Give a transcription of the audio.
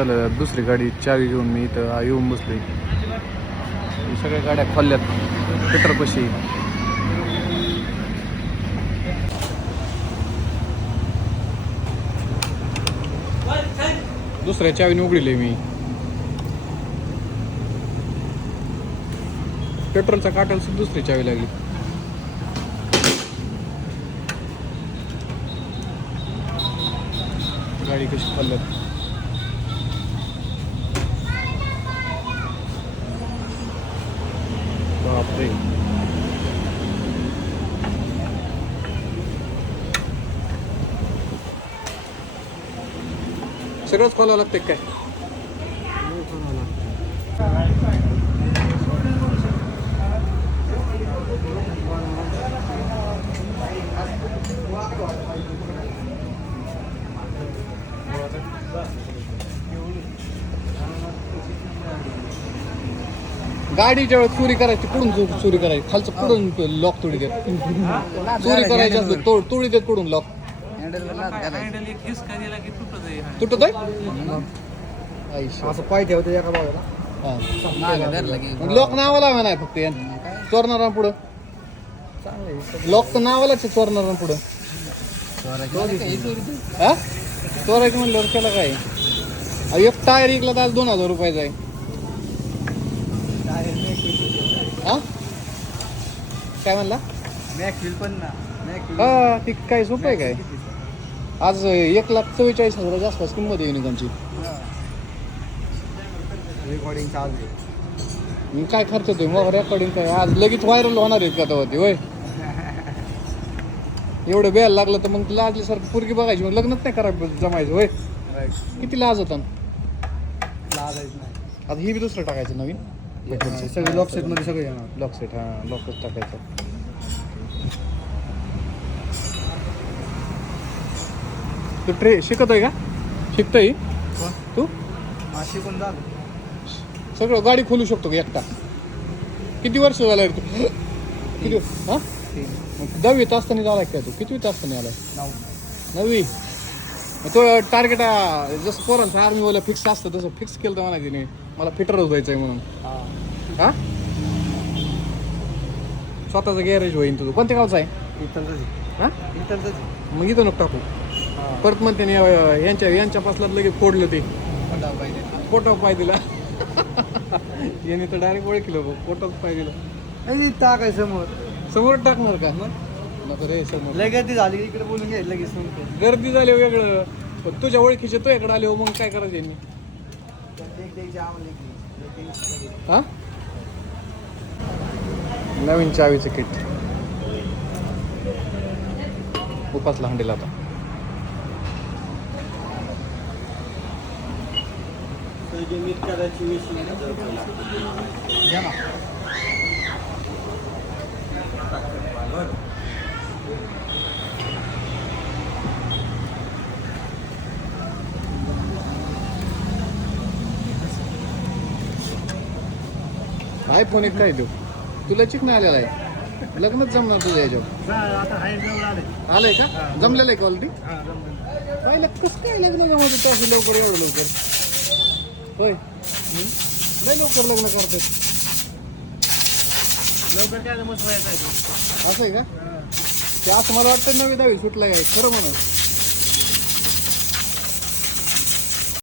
झालं दुसरी गाडी चावी घेऊन मी इथं येऊन बसले सगळ्या गाड्या खोलल्यात. पेट्रोलपाशी दुसऱ्या चावीने उघडली मी. पेट्रोलचा काटल सुद्धा दुसरी चावी लागली. गाडी कशी खोलल्यात. सगळंच खोलावं लागतं काय? गाडीच्या वेळेस चोरी करायची पुढून चो- चोरी करायची? खालचं पुढून लॉक तोडी देत चोरी करायची असलं तोड तोडी देत पुढून लॉक हँडल एक की तुटत आहे हा. असं पाय ठेवतो एका बाजूला. हा. लॉक नावाला म्हणा फक्त. चोरणारा पुढं. लॉक तर नावालाच आहे चोरणारा पुढं. हा? चोरायचं म्हणल्यावर त्याला काय? एक टायर इकला तर आज दोन हजार रुपयाचा आहे हा? काय म्हणला? मॅक्सविल पण ना. हा ती काय सोपं आहे काय? आज एक लाख चव्वेचाळीस हजाराच्या आसपास किंमत आहे युनिकॉनची रेकॉर्डिंग चालू काय खर्च होतोय मग रेकॉर्डिंग काय? आज लगेच व्हायरल होणार आहेत का तेव्हा ते होय? एवढं बेल लागलं तर मग लाजल्यासारखं पोरगी बघायची मग लग्नच नाही करायचं जमायचं होय? किती लाज होता? आता ही बी दुसरं टाकायचं नवीन? सगळे लॉक सेटमध्ये सगळे येणार. लॉक सेट हा लॉकच टाकायचं. तू ट्रे शिकतोय का? शिकतोय? तू? हा शिकून झालं सगळं गाडी खोलू शकतो का एकटा? किती वर्ष झालं रे तू? किती हा? दहावीत असताना झाला काय तू? कितवीत असताना आलाय नाव नववी. मग तो टार्गेट जसं पोरांचं आर्मीवाला फिक्स असतं तसं फिक्स केलं तर म्हणायचं नाही. मला फिटरच व्हायचं आहे म्हणून. हा. स्वतःचं गॅरेज होईन तुझं. कोणत्या गावचं आहे? हा? मग इथं नको टाकू. परत नाही, अं, यांच्या यांच्या पासलात लगेच फोडलं ते. फोटो पाय दिला. याने तर डायरेक्ट ओळखलं बघ फोटोच पाय दिला. नाही टाकाय समोर. समोर टाकणार का? नको रे समोर. लय गर्दी झाली इकडे बोलून घ्यायला लगेच गर्दी झाली वेगळं. पण तुझ्या ओळखीचे तो इकडे आले हो मग काय करायचं यांनी? हा? नवीन चावीचं किट. उपासला हंडीला आता. ना. काय फोन एक काय देऊ तुला चिक नाही आलेला आहे. लग्नच जमणार तुझ्या याच्यावर. आता हाय जवळ आले आलंय का? जमलेलं आहे का ऑलरेडी हा जमलं पाहिलं कसं काय लग्न जमवतं त्याशी लवकर एवढं लवकर? होय. हं? लय लवकर लग्न करतात लवकर काय मस्त आहे. असं आहे का? ते असं मला वाटतं नवी दहावी सुटलाय खरं म्हणून